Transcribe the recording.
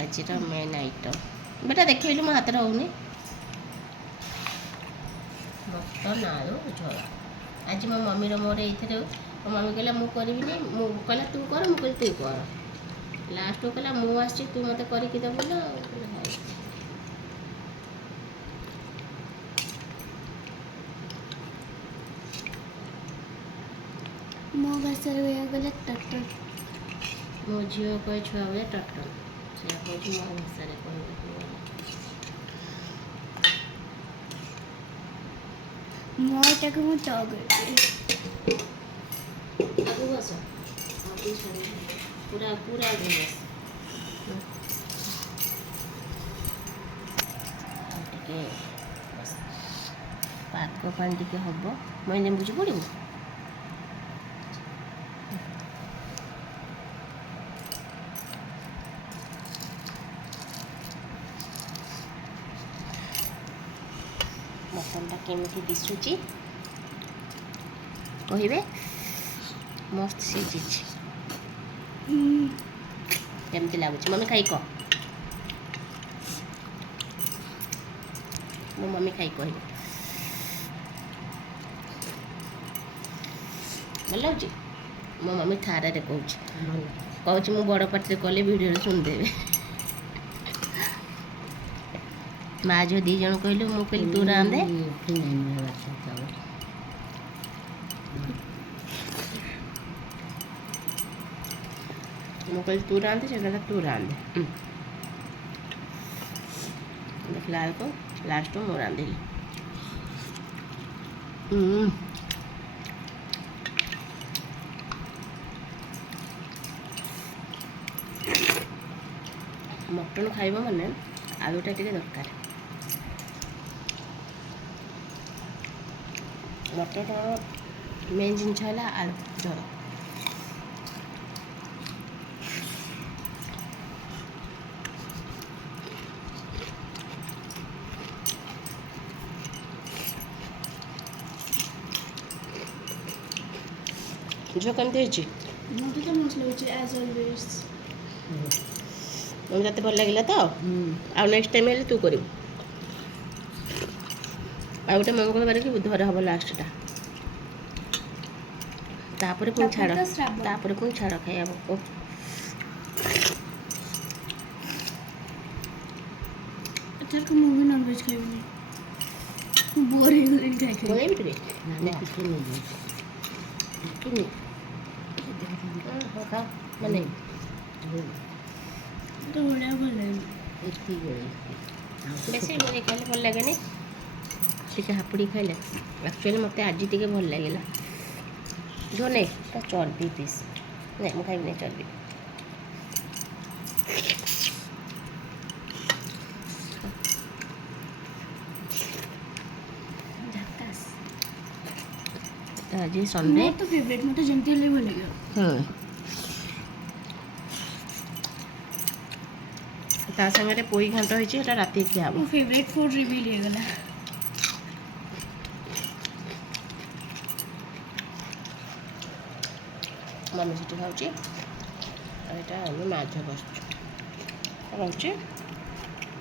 ଆଜିର main item ବେଟା ଦେଖେଇଲୁ ମୋ ହାତରେ ହେଉନି ମଟନ ଆଳୁ ଝୋଳ। ଆଜି ମୋ ମମିର ମୋର ଏଇଥିରେ ମୋ ମମି କହିଲା ମୁଁ କରିବିନି ମୁଁ କହିଲା ତୁ କର ମୁଁ କହିଲି ତୁ କର ଲାଷ୍ଟକୁ କହିଲା ମୁଁ ଆସିଛି ତୁ ମୋତେ କରିକି ଦେବୁ ନା ଆଉ କହିଲା ହଉ। ମୋ ଭାଷାରେ କହିବାକୁ ଗଲେ ଟଟର। ମୋ ଝିଅ କହେ ଛୁଆ ବେଳେ ଟଟର ସେଇଆ କହୁଛି ମୋ ଭାଷାରେ କହିବାକୁ ଗଲେ। ମୋଟାକୁ ମୁଁ ତ କରିବି ଆଗକୁ ବସ ପୁରା ପୁରା ଆଗକୁ ବସ ଟିକେ ପାଗ ପାଣି ଟିକେ ହେବ ମୁଁ ଏନେ ବୁଝି ପଡ଼ିବୁ। ମଟନଟା କେମିତି ଦିଶୁଛି କହିବେ ମସ୍ତ ସିଝିଛି କେମିତି ଲାଗୁଛି ମମି ଖାଇ କହ ମୋ ମମି ଖାଇ କହିବେ ଭଲ ଲାଗୁଛି ମୋ ମମି ଠାରରେ କହୁଛି କହୁଛି ମୁଁ ବଡ଼ ପାଟିରେ କଲେ ଭିଡ଼ିଓରେ ଶୁଣିଦେବେ। ମା ଝିଅ ଦୁଇ ଜଣ କହିଲୁ ମୁଁ କହିଲି ତୁ ରାନ୍ଧେ ମୁଁ କହିଲି ତୁ ରାନ୍ଧେ ସେ କହିଲା ତୁ ରାନ୍ଧେ ଦେଖିଲା ବେଳକୁ ଲାଷ୍ଟକୁ ମୁଁ ରାନ୍ଧିଲି। ମଟନ୍ ଖାଇବ ମାନେ ଆଳୁଟା ଟିକେ ଦରକାର। ମଟନ୍ର ମେନ୍ ଜିନିଷ ହେଲା ଆଳୁ ଝୋଳ। ଝିଅ କେମିତି ହେଇଛି? ମୋତେ ତ ମସ୍ତ ଲାଗୁଛି ଆଜ୍ ଅଲୱେଜ୍। ତତେ ଭଲ ଲାଗିଲା ତ ଆଉ ନେକ୍ସଟ ଟାଇମ୍ ହେଲେ ତୁ କରିବୁ। ଆଉ ଗୋଟେ ମଙ୍ଗଳବାର କି ବୁଧବାର ହେବ ଲାଷ୍ଟଟା ତାପରେ ପୁଣି ଛାଡ଼ ତାପରେ ପୁଣି ଛାଡ଼ ଖାଇବାକୁ ଏଥରକ ମୁଁ ବି ନନଭେଜ୍ ଖାଇବିନି ବୋର୍ ହେଇଗଲିଣି ଖାଇ ଖାଇ। ବନେଇବି ଟିକେ ମାନେ ତ ବଢ଼ିଆ ଭଲ ଲାଗିଲା। ବେଶୀ ଗୋଳେଇ ଖାଇଲେ ଭଲ ଲାଗେନି ଟିକେ ହାପୁଡ଼ି ଖାଇଲେ ଆକ୍ଚୁଆଲି ମୋତେ ଆଜି ଟିକେ ଭଲ ଲାଗିଲା। ଯୋଉ ନେ ତ ଚର୍ବି ପିସ୍ ନେ ମୁଁ ଖାଇବିନି ଚର୍ବି। ଆଜି ସଣ୍ଡେ ମୋର ତ ଫେଭରେଟ୍ ମୋତେ ଯେମିତି ହେଲେ ଭଲ ଲାଗିବ। ତା ସାଙ୍ଗରେ ପୋଇ ଘାଣ୍ଟ ହେଇଛି ସେଟା ରାତିକି ଖିଆ ହେବ। ମୋ ଫେଭରେଟ୍ ଫୁଡ୍ ରିଭିଲ୍ ହେଇଗଲା। ମମି ସେଠି ଖାଉଛି ଆଉ ଏଇଟା ଆମେ ମା ଝିଅ ବସୁଛୁ ରହୁଛି।